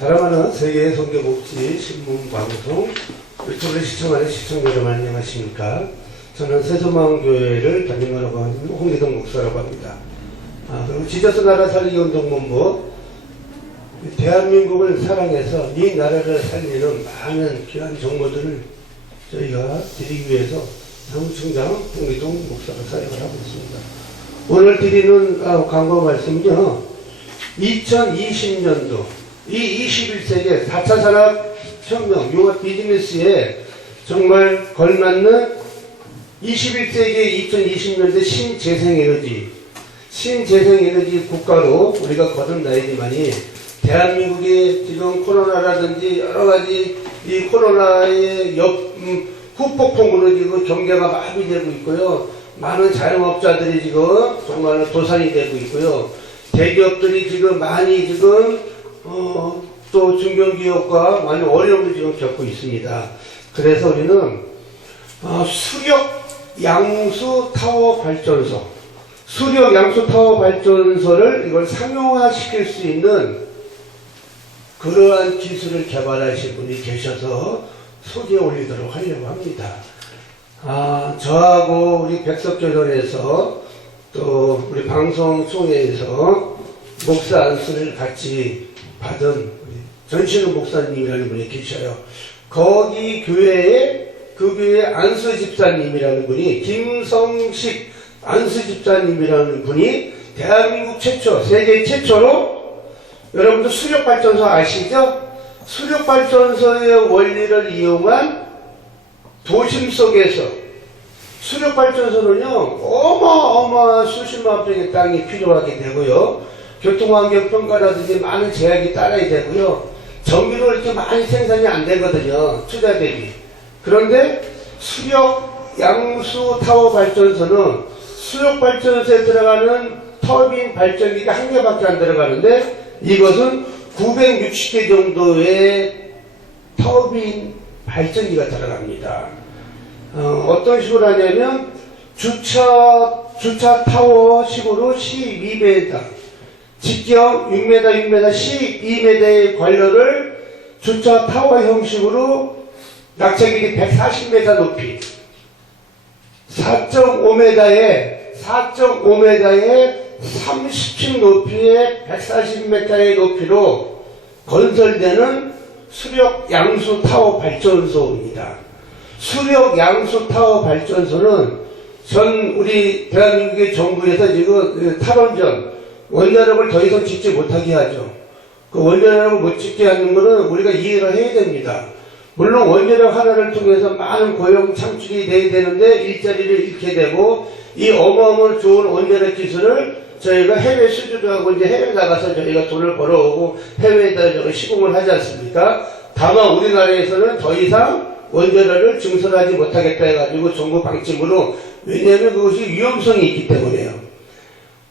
사랑하는 세계 선교복지 신문방송 유튜브를 시청하는 시청자 여러분 안녕하십니까. 저는 세조마음교회를 담임하고 하는 홍기동 목사라고 합니다. 그리고 지저스 나라 살리기 운동본부 대한민국을 사랑해서 이 나라를 살리는 많은 귀한 정보들을 저희가 드리기 위해서 사무총장 홍기동 목사가 사역을 하고 있습니다. 오늘 드리는 광고 말씀은요, 2020년도 이 21세기 4차 산업혁명 융합 비즈니스에 정말 걸맞는 21세기 2020년대 신재생에너지 국가로 우리가 거듭나야지만이 대한민국의 지금 코로나라든지 여러가지 이 코로나의 후폭풍으로 지금 경제가 마비되고 있고요. 많은 자영업자들이 지금 정말 도산이 되고 있고요. 대기업들이 지금 많이 지금 또 중견기업과 많이 어려움을 지금 겪고 있습니다. 그래서 우리는 수력 양수 타워 발전소를 이걸 상용화시킬 수 있는 그러한 기술을 개발하신 분이 계셔서 소개해 올리도록 하려고 합니다. 저하고 우리 백석교전에서 또 우리 방송총회에서 목사 안수를 같이 받은 우리 전신우 목사님이라는 분이 계셔요. 거기 교회에 그 교회 안수 집사님이라는 분이 김성식 안수 집사님이라는 분이 대한민국 최초, 세계 최초로 여러분들 수력발전소 아시죠? 수력발전소의 원리를 이용한 도심 속에서 수력발전소는요 어마어마한 수십만 평의 땅이 필요하게 되고요. 교통환경평가라든지 많은 제약이 따라야 되고요. 전기도 이렇게 많이 생산이 안 되거든요. 투자 대비. 그런데 수력 양수 타워 발전소는 수력 발전소에 들어가는 터빈 발전기가 한 개밖에 안 들어가는데 이것은 960개 정도의 터빈 발전기가 들어갑니다. 어떤 식으로 하냐면 주차 타워 식으로 12m 직경 6m, 12m의 관로를 주차 타워 형식으로 낙차길이 140m 높이 4.5m에 30층 높이의 140m의 높이로 건설되는 수력 양수 타워 발전소입니다. 수력 양수 타워 발전소는 우리 대한민국의 정부에서 지금 탈원전 원자력을 더 이상 짓지 못하게 하죠. 그 원자력을 못 짓게 하는 것은 우리가 이해를 해야 됩니다. 물론 원자력 하나를 통해서 많은 고용 창출이 돼야 되는데 일자리를 잃게 되고 이 어마어마한 좋은 원자력 기술을 저희가 해외 수주하고 이제 해외 나가서 저희가 돈을 벌어오고 해외에다 시공을 하지 않습니까? 다만 우리나라에서는 더 이상 원자력을 증설하지 못하겠다 해가지고 정부 방침으로, 왜냐하면 그것이 위험성이 있기 때문에요.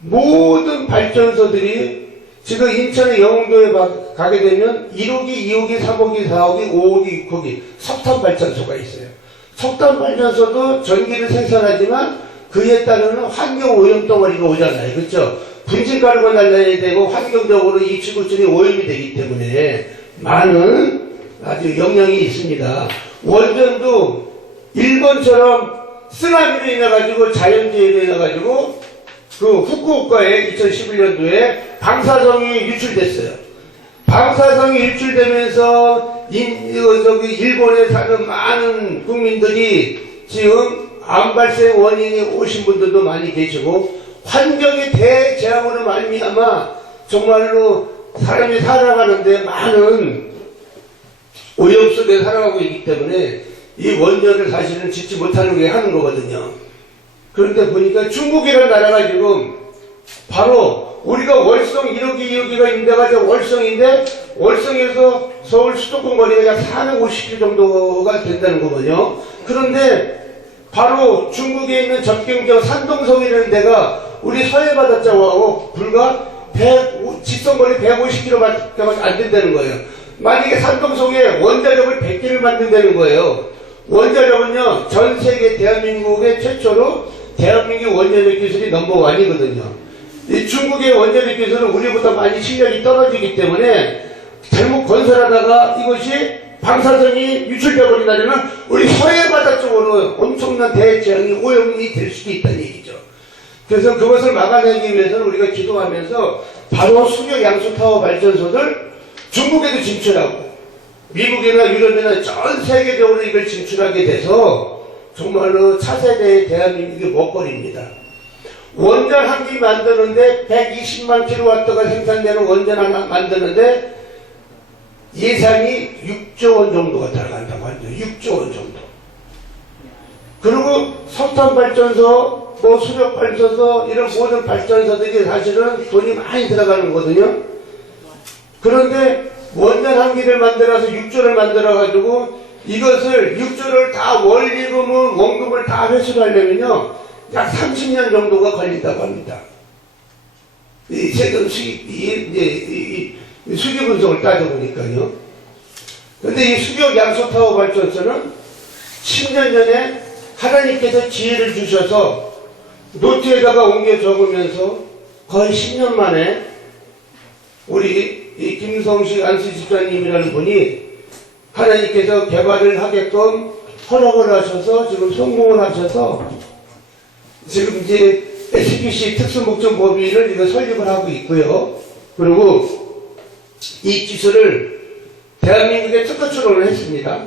모든 발전소들이 지금 인천의 영흥도에 가게 되면 1호기, 2호기, 3호기, 4호기, 5호기, 6호기 석탄 발전소가 있어요. 석탄 발전소도 전기를 생산하지만 그에 따르는 환경 오염 덩어리가 오잖아요. 그렇죠? 분진가루가 날라야 되고 환경적으로 이 지구촌이 오염이 되기 때문에 많은 아주 영향이 있습니다. 원전도 일본처럼 쓰나미로 인해가지고 자연재해로 인해가지고 그 후쿠오카에 2011년도에 방사성이 유출됐어요. 방사성이 유출되면서 일본에 사는 많은 국민들이 지금 암 발생 원인이 오신 분들도 많이 계시고 환경의 대재앙으로 말미암아 정말로 사람이 살아가는데 많은 오염 속에 살아가고 있기 때문에 이 원전을 사실은 짓지 못하는 게 하는 거거든요. 그런데 보니까 중국이라는 나라가 지금 바로 우리가 월성 1호기, 2호기가 있는 데가 월성인데 월성에서 서울 수도권 거리가 약 450km 정도가 된다는 거거든요. 그런데 바로 중국에 있는 접경지역 산동성이라는 데가 우리 서해바다자하고 불과 직선거리 150km밖에 안 된다는 거예요. 만약에 산동성에 원자력을 100개를 만든다는 거예요. 원자력은요, 전 세계 대한민국의 최초로 대한민국 원자력 기술이 넘버1이거든요. 이 중국의 원자력 기술은 우리보다 많이 실력이 떨어지기 때문에 잘못 건설하다가 이것이 방사선이 유출되어 버린다면 우리 서해바다 쪽으로 엄청난 대재앙이 오염이 될 수도 있다는 얘기죠. 그래서 그것을 막아내기 위해서는 우리가 기도하면서 바로 수력 양수타워 발전소를 중국에도 진출하고 미국이나 유럽이나 전 세계적으로 이걸 진출하게 돼서 정말로 차세대의 대한민국의 먹거리입니다. 원전 한 기 만드는데 120만 킬로와트가 생산되는 원전 하나 만드는데 예산이 6조 원 정도가 들어간다고 하죠. 6조 원 정도. 그리고 석탄발전소, 뭐 수력발전소 이런 모든 발전소들이 사실은 돈이 많이 들어가는 거거든요. 그런데 원전 한 기를 만들어서 6조를 만들어가지고 이것을 6조를 다 원리금을 원금을 다 회수하려면요 약 30년 정도가 걸린다고 합니다. 이 세금 수익 수기 분석을 따져보니까요. 그런데 이 수력 양소타워 발전소는 10년 전에 하나님께서 지혜를 주셔서 노트에다가 옮겨 적으면서 거의 10년 만에 우리 이 김성식 안수집사님이라는 분이 하나님께서 개발을 하게끔 허락을 하셔서 지금 성공을 하셔서 지금 이제 SPC 특수목적법인을 이거 설립을 하고 있고요. 그리고 이 기술을 대한민국에 특허 출원을 했습니다.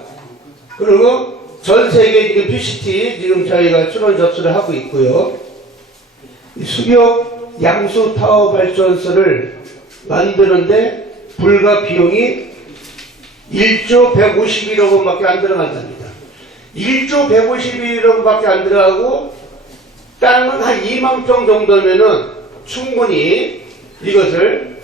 그리고 전 세계 지금 PCT 지금 저희가 출원 접수를 하고 있고요. 수력 양수 타워 발전소를 만드는데 불과 비용이 1조 151억 원밖에 안 들어간답니다. 1조 151억 원밖에 안 들어가고 땅은 한 2만 평 정도면은 충분히 이것을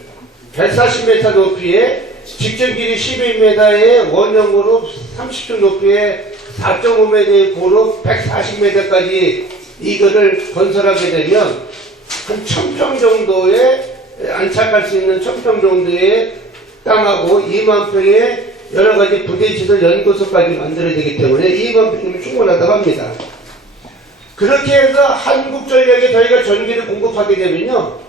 140m 높이에 직전 길이 11m에 원형으로 30층 높이에 4.5m의 고로 140m까지 이거를 건설하게 되면 한 1000평 정도의 안착할 수 있는 1000평 정도의 땅하고 2만 평의 여러 가지 부대시설 연구소까지 만들어야 되기 때문에 2만 평이면 충분하다고 합니다. 그렇게 해서 한국전력에 저희가 전기를 공급하게 되면요.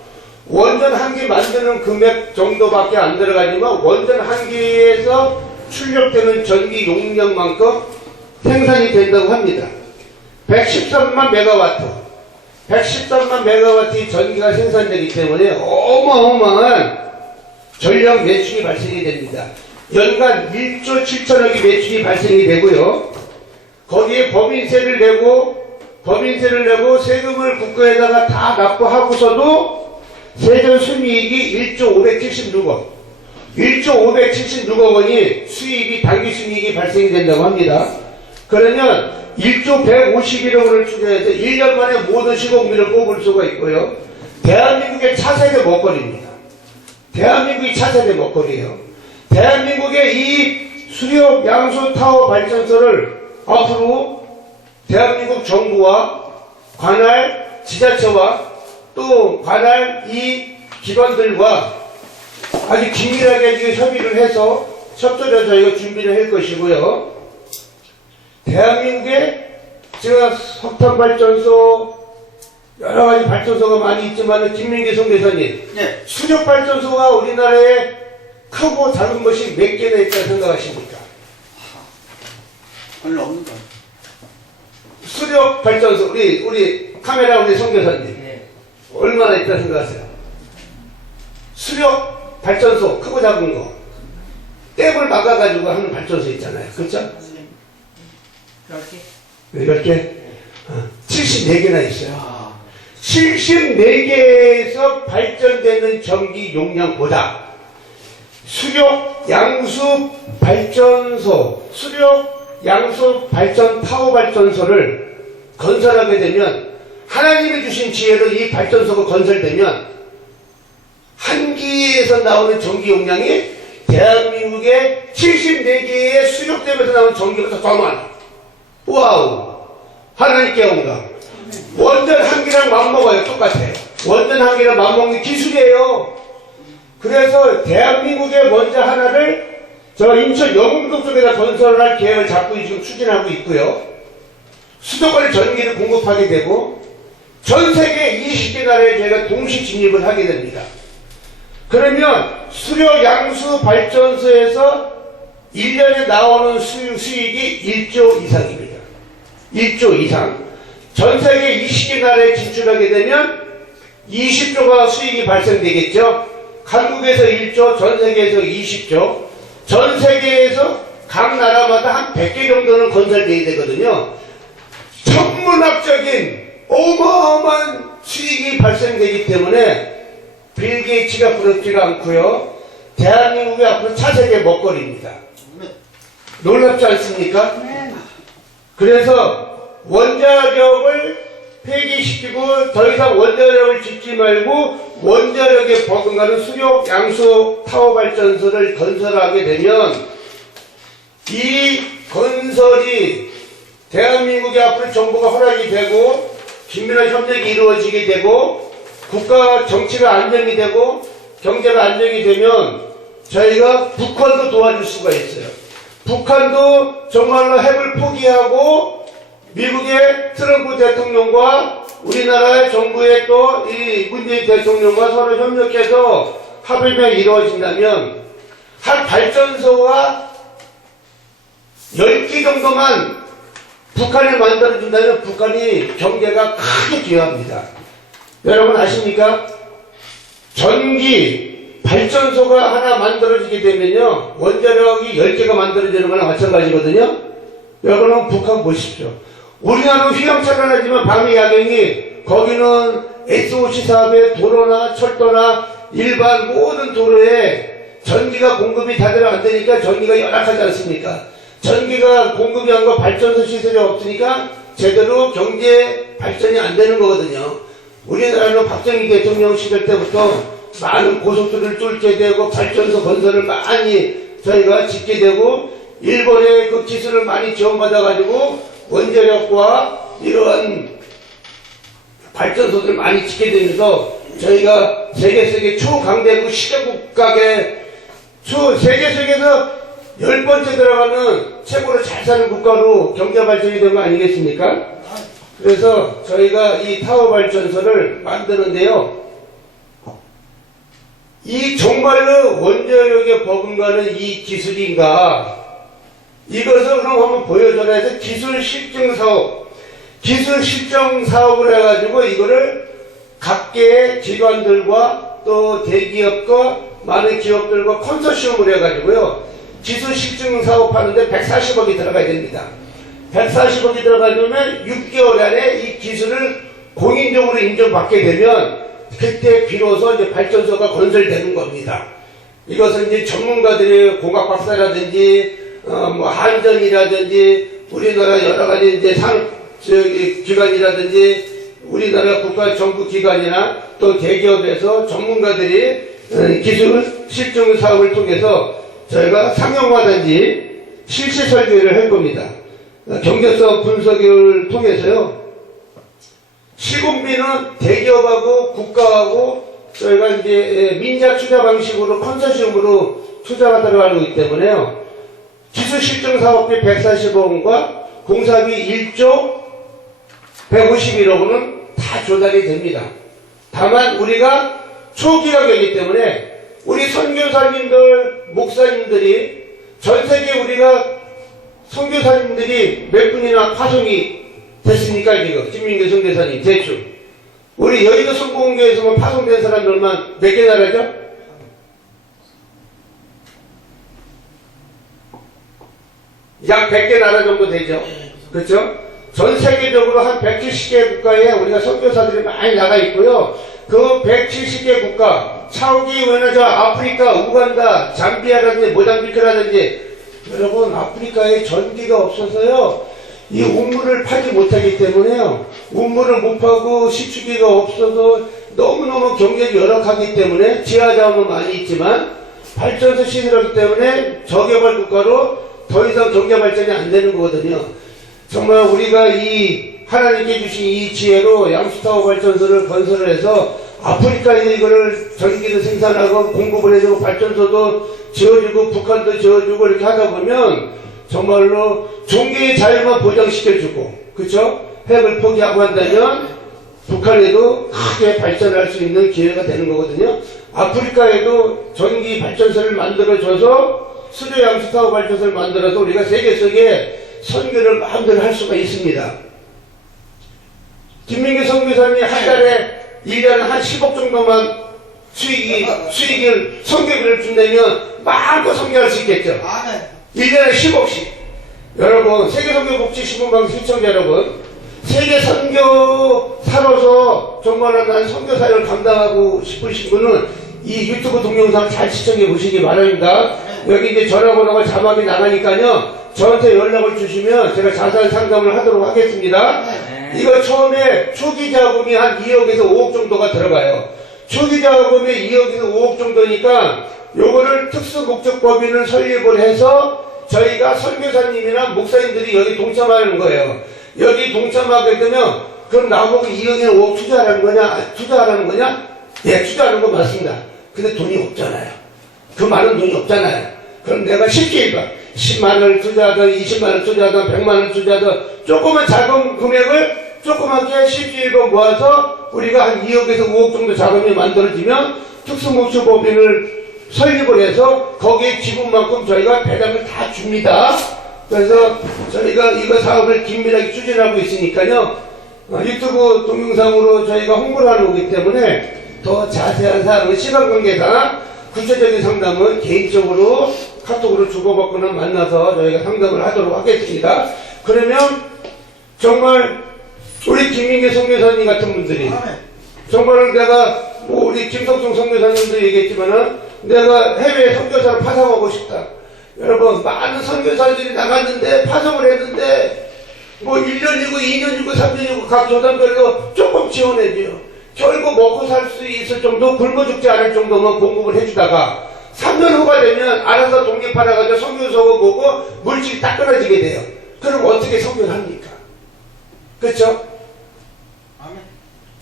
원전 한 개 만드는 금액 정도밖에 안 들어가지만 원전 한 개에서 출력되는 전기 용량만큼 생산이 된다고 합니다. 113만 메가와트. 113만 메가와트의 전기가 생산되기 때문에 어마어마한 전력 매출이 발생이 됩니다. 연간 1조 7천억의 매출이 발생이 되고요. 거기에 법인세를 내고 세금을 국가에다가 다 납부하고서도 세전 순이익이 1조 576억. 1조 576억 원이 수입이 단기 순이익이 발생이 된다고 합니다. 그러면 1조 151억 원을 투자해서 1년 만에 모든 시공비를 뽑을 수가 있고요. 대한민국의 차세대 먹거리입니다. 대한민국이 차세대 먹거리예요. 대한민국의 이 수력 양수 타워 발전소를 앞으로 대한민국 정부와 관할 지자체와 또 관할 이 기관들과 아주 긴밀하게 지금 협의를 해서 협조를 저희가 준비를 할 것이고요. 대한민국에 제가 석탄발전소 여러 가지 발전소가 많이 있지만 김민기 선교사님, 네. 수력 발전소가 우리나라에 크고 작은 것이 몇 개나 있다고 생각하십니까? 별로 없는 거. 수력 발전소 우리 카메라 우리 선교사님 네. 얼마나 있다고 생각하세요? 수력 발전소 크고 작은 거 댐을 막아가지고 하는 발전소 있잖아요. 그렇죠? 이렇게 74개나 있어요. 74개에서 발전되는 전기 용량보다 수력 양수 발전소, 수력 양수 발전 타워 발전소를 건설하게 되면 하나님이 주신 지혜로 이 발전소가 건설되면 한 기에서 나오는 전기 용량이 대한민국의 74개의 수력댐에서 나오는 전기보다 더 많아. 와우! 하나님께 영광. 원전 한 기랑 맞먹어요. 똑같아요. 원전 한 기랑 맞먹는 기술이에요. 그래서 대한민국에 먼저 하나를 저 인천 영등도 쪽에다 건설을 할 계획을 잡고 지금 추진하고 있고요. 수도권에 전기를 공급하게 되고 전 세계 20개 나라에 저희가 동시 진입을 하게 됩니다. 그러면 수력 양수 발전소에서 1년에 나오는 수익이 1조 이상입니다. 1조 이상. 전 세계 20개 나라에 진출하게 되면 20조가 수익이 발생되겠죠. 한국에서 1조, 전 세계에서 20조. 전 세계에서 각 나라마다 한 100개 정도는 건설되어야 되거든요. 천문학적인 어마어마한 수익이 발생되기 때문에 빌 게이츠가 부럽지가 않고요. 대한민국이 앞으로 차세계 먹거리입니다. 놀랍지 않습니까? 그래서 원자력을 폐기시키고 더 이상 원자력을 짓지 말고 원자력에 버금가는 수력 양수 타워 발전소를 건설하게 되면 이 건설이 대한민국이 앞으로 정부가 허락이 되고 긴밀한 협력이 이루어지게 되고 국가 정치가 안정이 되고 경제가 안정이 되면 저희가 북한도 도와줄 수가 있어요. 북한도 정말로 핵을 포기하고 미국의 트럼프 대통령과 우리나라의 정부의 또 이 문재인 대통령과 서로 협력해서 합의가 이루어진다면 한 발전소가 10기 정도만 북한에 만들어준다면 북한이 경제가 크게 기여합니다. 여러분 아십니까? 전기 발전소가 하나 만들어지게 되면요 원자력이 10개가 만들어지는 거나 마찬가지거든요. 여러분 북한 보십시오. 우리나라는 휘황찬란하지만 방위야경이 거기는 SOC 사업에 도로나 철도나 일반 모든 도로에 전기가 공급이 다들 안 되니까 전기가 열악하지 않습니까? 전기가 공급이 안 거 발전소 시설이 없으니까 제대로 경제 발전이 안 되는 거거든요. 우리나라는 박정희 대통령 시절 때부터 많은 고속도로를 뚫게 되고 발전소 건설을 많이 저희가 짓게 되고 일본의 그 기술을 많이 지원받아가지고 원자력과 이러한 발전소들을 많이 짓게 되면서 저희가 세계 속의 초강대국 시대국가계 세계 속에서 10번째 들어가는 최고로 잘 사는 국가로 경제 발전이 된 거 아니겠습니까? 그래서 저희가 이 타워 발전소를 만드는데요. 이 정말로 원자력에 버금가는 이 기술인가? 이것을 그럼 한번 보여줘라 해서 기술 실증 사업을 해가지고 이거를 각계의 기관들과 또 대기업과 많은 기업들과 컨소시엄을 해가지고요. 기술 실증 사업 하는데 140억이 들어가야 됩니다. 140억이 들어가려면 6개월 안에 이 기술을 공인적으로 인정받게 되면 그때 비로소 이제 발전소가 건설되는 겁니다. 이것은 이제 전문가들이 공학 박사라든지 뭐 한전이라든지 우리나라 여러 가지 이제 기관이라든지 우리나라 국가 정부 기관이나 또 대기업에서 전문가들이 기술 실증 사업을 통해서 저희가 상용화단지 실시 설계를 할 겁니다. 경제성 분석을 통해서요. 시공비는 대기업하고 국가하고 저희가 이제 민자 투자 방식으로 컨소시엄으로 투자가 들어가기 때문에요. 기술 실증 사업비 140억원과 공사비 1조 151억원은 다 조달이 됩니다. 다만 우리가 초기력이기 때문에 우리 선교사님들, 목사님들이 전 세계 우리가 선교사님들이 몇 분이나 파송이 됐습니까? 지금 김민규 선교사님 대충 우리 여의도 성공교회에서만 파송된 사람들만 몇 개 나라죠? 약 100개 나라 정도 되죠. 그렇죠? 전 세계적으로 한 170개 국가에 우리가 선교사들이 많이 나가 있고요. 그 170개 국가, 사우디, 베네수엘라, 아프리카, 우간다, 잠비아라든지 모잠비크라든지 여러분 아프리카에 전기가 없어서요. 이 우물을 파지 못하기 때문에요. 우물을 못 파고 시추기가 없어서 너무너무 경쟁이 열악하기 때문에 지하자원은 많이 있지만 발전소 시설하기 때문에 저개발 국가로 더 이상 경제 발전이 안 되는 거거든요. 정말 우리가 이 하나님께 주신 이 지혜로 양수타워 발전소를 건설을 해서 아프리카에 이거를 전기를 생산하고 공급을 해주고 발전소도 지어주고 북한도 지어주고 이렇게 하다 보면 정말로 종교의 자유만 보장시켜주고 그쵸? 핵을 포기하고 한다면 북한에도 크게 발전할 수 있는 기회가 되는 거거든요. 아프리카에도 전기 발전소를 만들어줘서 수료 양수 타워 발전소를 만들어서 우리가 세계 속에 선교를 마음대로 할 수가 있습니다. 김민규 선교사님이 한 달에 1년에 한 10억 정도만 수익을 선교비를 준다면 마음껏 선교할 수 있겠죠. 1년에 10억씩. 여러분, 세계선교복지신문방송 시청자 여러분, 세계 선교사로서 정말 난 선교사역을 감당하고 싶으신 분은 이 유튜브 동영상 잘 시청해 보시기 바랍니다. 여기 이제 전화번호가 자막이 나가니까요, 저한테 연락을 주시면 제가 자세한 상담을 하도록 하겠습니다. 이거 처음에 초기 자금이 한 2억에서 5억 정도가 들어가요. 초기 자금이 2억에서 5억 정도니까 요거를 특수목적법인을 설립을 해서 저희가 선교사님이나 목사님들이 여기 동참하는 거예요. 여기 동참하게 되면 그럼 나보고 2억이나 5억 투자하라는 거냐? 예, 투자하는 거 맞습니다. 근데 돈이 없잖아요. 그 많은 돈이 없잖아요. 그럼 내가 쉽게 일반 10만원을 투자하든 20만원 투자하든 100만원 투자하든 조그만 자금 금액을 조그맣게 쉽게 1번 모아서 우리가 한 2억에서 5억 정도 자금이 만들어지면 특수목적법인을 설립을 해서 거기에 지분만큼 저희가 배당을 다 줍니다. 그래서 저희가 이거 사업을 긴밀하게 추진하고 있으니까요. 유튜브 동영상으로 저희가 홍보를 하는 거기 때문에 더 자세한 사항은 시간 관계상 구체적인 상담은 개인적으로 카톡으로 주고받거나 만나서 저희가 상담을 하도록 하겠습니다. 그러면 정말 우리 김민규 선교사님 같은 분들이 정말 내가 뭐 우리 김석중 선교사님도 얘기했지만은 내가 해외 선교사를 파송하고 싶다. 여러분, 많은 선교사들이 나갔는데 파송을 했는데 뭐 1년이고 2년이고 3년이고 각 교단별로 조금 지원해줘요. 결국 먹고 살 수 있을 정도, 굶어 죽지 않을 정도만 공급을 해주다가 3년 후가 되면 알아서 독립하라가지고 선교소 보고 물질이 딱 끊어지게 돼요. 그럼 어떻게 선교를 합니까? 그렇죠?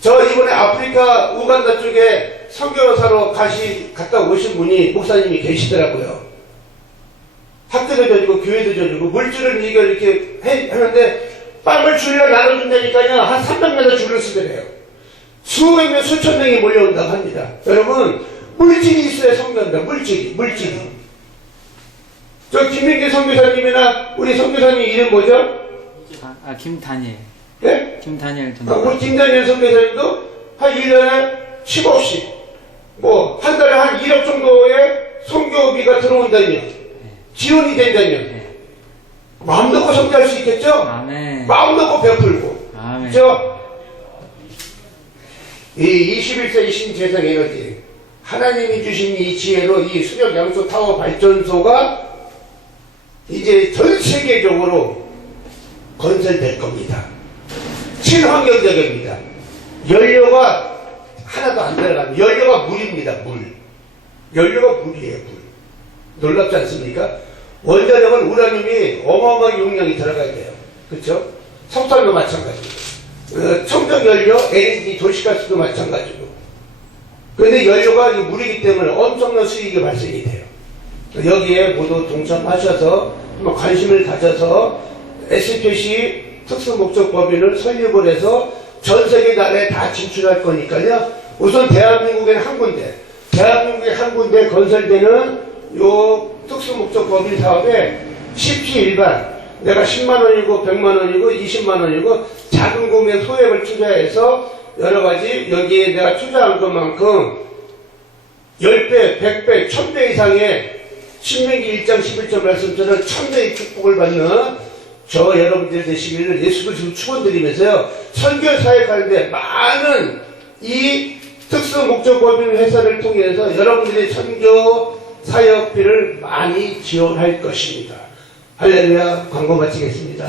저 이번에 아프리카 우간다 쪽에 선교사로 갔다 오신 분이 목사님이 계시더라고요. 학교도 져주고 교회도 져주고 물질을 이렇게 하는데 빵을 줄여 나눠준다니까요. 한 300m 줄을 쓰더래요. 수백 명 수천 명이 몰려온다고 합니다. 여러분, 물질이 있어야 선교한다. 물질이. 저 김민규 선교사님이나 우리 선교사님 이름 뭐죠? 김다니엘. 예? 김다니엘 우리 김다니엘 선교사님도 한 1년에 10억씩, 뭐, 한 달에 한 1억 정도의 선교비가 들어온다면, 지원이 된다면, 마음 놓고 선교할 수 있겠죠? 아멘. 마음 놓고 베풀고. 아멘. 이 21세기 신재생 에너지, 하나님이 주신 이 지혜로 이 수력 양수 타워 발전소가 이제 전 세계적으로 건설될 겁니다. 친환경적입니다. 연료가 하나도 안 들어갑니다. 연료가 물입니다. 연료가 물이에요. 놀랍지 않습니까? 원자력은 우라늄이 어마어마한 용량이 들어가야 돼요. 그렇죠? 석탄도 마찬가지고, 청정연료, LNG, 도시가스도 마찬가지고. 그런데 연료가 물이기 때문에 엄청난 수익이 발생이 돼요. 여기에 모두 동참하셔서 관심을 가져서 SPC 특수목적법인을 설립을 해서 전 세계 나라에 다 진출할 거니까요. 우선 대한민국에 한 군데 건설되는 요 특수목적법인 사업에 십시일반 내가 10만원이고 100만원이고 20만원이고 작은 금액 소액을 투자해서 여러가지 여기에 내가 투자한 것만큼 10배, 100배, 1000배 이상의 신명기 1장 11절 말씀처럼 1000배의 축복을 받는 저 여러분들 되시기를 예수 그리스도 축원드리면서요. 선교 사역하는데 많은 이 특수목적법인 회사를 통해서 여러분들의 선교 사역비를 많이 지원할 것입니다. 할렐루야. 광고 마치겠습니다.